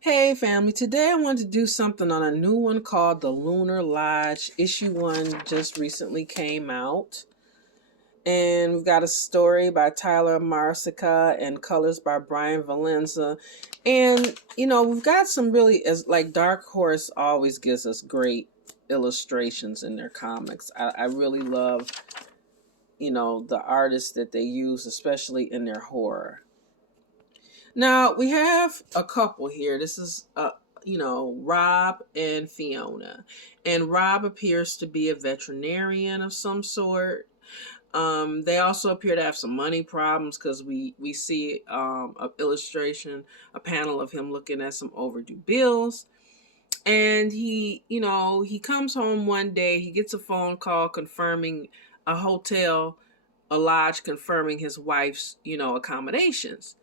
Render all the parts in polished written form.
Hey family, today I want to do something on a new one called the Lunar Lodge. Issue 1 just recently came out. And we've got a story by Tyler Marsica and colors by Brian Valenza. And, we've got some really, as like Dark Horse always gives us great illustrations in their comics. I really love, the artists that they use, especially in their horror. Now we have a couple here. This is Rob and Fiona. And Rob appears to be a veterinarian of some sort. They also appear to have some money problems because we see an illustration, a panel of him looking at some overdue bills. And he comes home one day, he gets a phone call confirming a hotel, a lodge confirming his wife's, accommodations.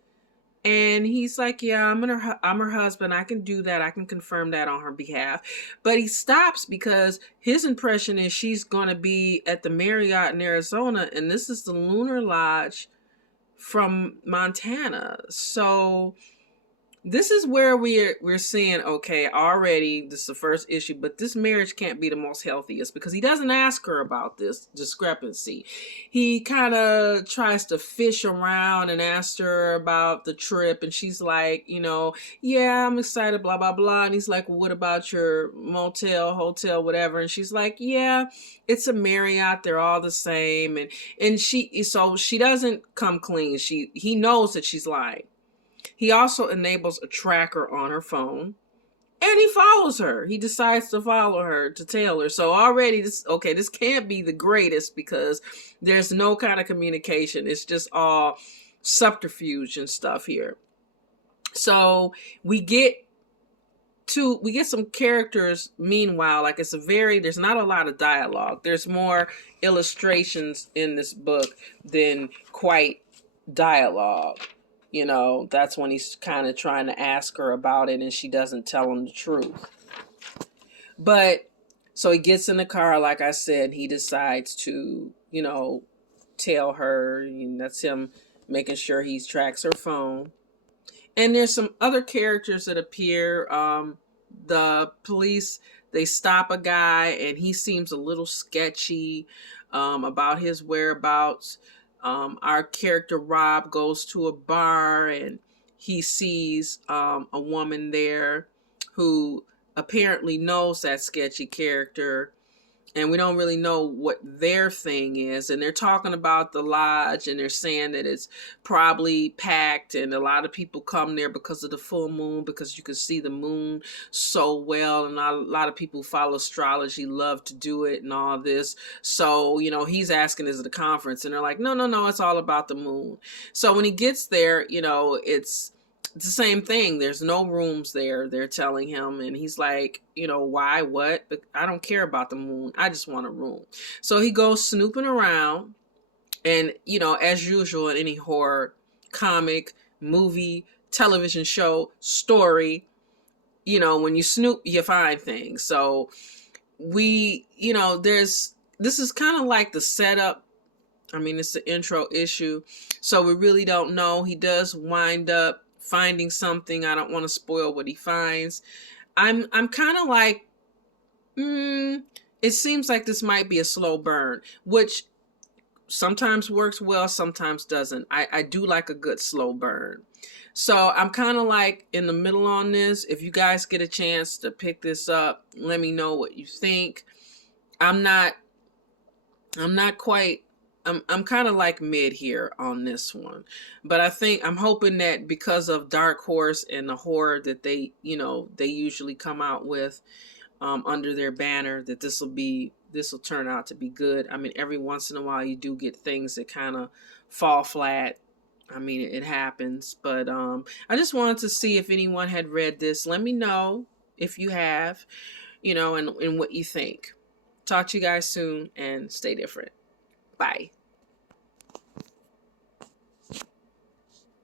And he's like, yeah, I'm her husband. I can do that. I can confirm that on her behalf. But he stops because his impression is she's going to be at the Marriott in Arizona. And this is the Lunar Lodge from Montana. So this is where we're seeing, okay, already this is the first issue, but this marriage can't be the most healthiest because he doesn't ask her about this discrepancy. He kind of tries to fish around and ask her about the trip, and she's like, yeah, I'm excited, blah blah blah. And he's like, well, what about your motel, hotel, whatever? And she's like, yeah, it's a Marriott, they're all the same. And she doesn't come clean. He knows that she's lying. He also enables a tracker on her phone, and he follows her. He decides to follow her to tell her. So already this can't be the greatest because there's no kind of communication. It's just all subterfuge and stuff here. So we get some characters meanwhile. Like there's not a lot of dialogue. There's more illustrations in this book than quite dialogue. That's when he's kind of trying to ask her about it and she doesn't tell him the truth. But so he gets in the car, like I said, he decides to, tell her, and that's him making sure he tracks her phone. And there's some other characters that appear. The police, they stop a guy and he seems a little sketchy about his whereabouts. Our character Rob goes to a bar and he sees a woman there who apparently knows that sketchy character, and we don't really know what their thing is. And they're talking about the lodge and they're saying that it's probably packed and a lot of people come there because of the full moon, because you can see the moon so well. And a lot of people who follow astrology love to do it and all this. So, he's asking, is it a conference? And they're like, no, it's all about the moon. So when he gets there, it's the same thing. There's no rooms there, they're telling him. And he's like, why, what? But I don't care about the moon. I just want a room. So he goes snooping around. And, as usual in any horror, comic, movie, television show, story, when you snoop, you find things. So this is kind of like the setup. I mean, it's the intro issue. So we really don't know. He does wind up finding something. I don't want to spoil what he finds. I'm kind of like, it seems like this might be a slow burn, which sometimes works well, sometimes doesn't. I do like a good slow burn. So I'm kind of like in the middle on this. If you guys get a chance to pick this up, let me know what you think. I'm kind of like mid here on this one, but I'm hoping that because of Dark Horse and the horror that they usually come out with under their banner, that this will turn out to be good. I mean, every once in a while you do get things that kind of fall flat. I mean, it happens, but I just wanted to see if anyone had read this. Let me know if you have, and what you think. Talk to you guys soon and stay different. Bye.